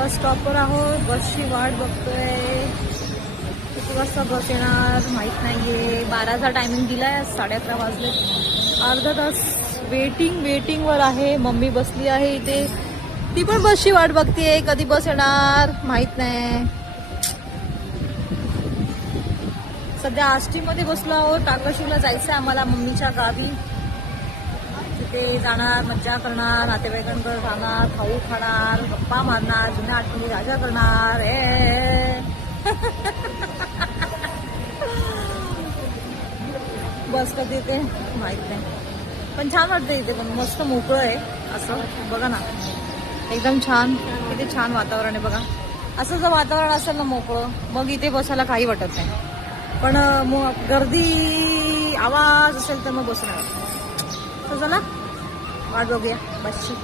बस स्टॉपवर आहोत, बसची वाट बघतोय. किती वाजता बस येणार माहीत नाहीये. 12चा टायमिंग दिलाय, 11:30 वाजले. अर्धा तास वेटिंगवर आहे. मम्मी बसली आहे इथे, ती पण बसची वाट बघतीये. कधी बस येणार माहित नाही. सध्या आष्टीमध्ये बसलो आहोत. टाकशिवला जायचं आम्हाला मम्मीच्या गावी. तिथे जाणार, मज्जा करणार, नातेवाईकांकडे जाणार, खाऊ खाणार, गप्पा मारणार, जुन्या आठवणी राजा करणार. बस कधी येते माहित नाही, पण छान वाटतं इथे. पण मस्त मोकळं आहे असं. बघा ना, एकदम छान. किती छान वातावरण आहे बघा. असं जर वातावरण असेल ना मोकळं, मग इथे बसायला काही वाटत नाही. पण गर्दी, आवाज असेल तर मग बसणार. तर चला वाट बघूया बसची.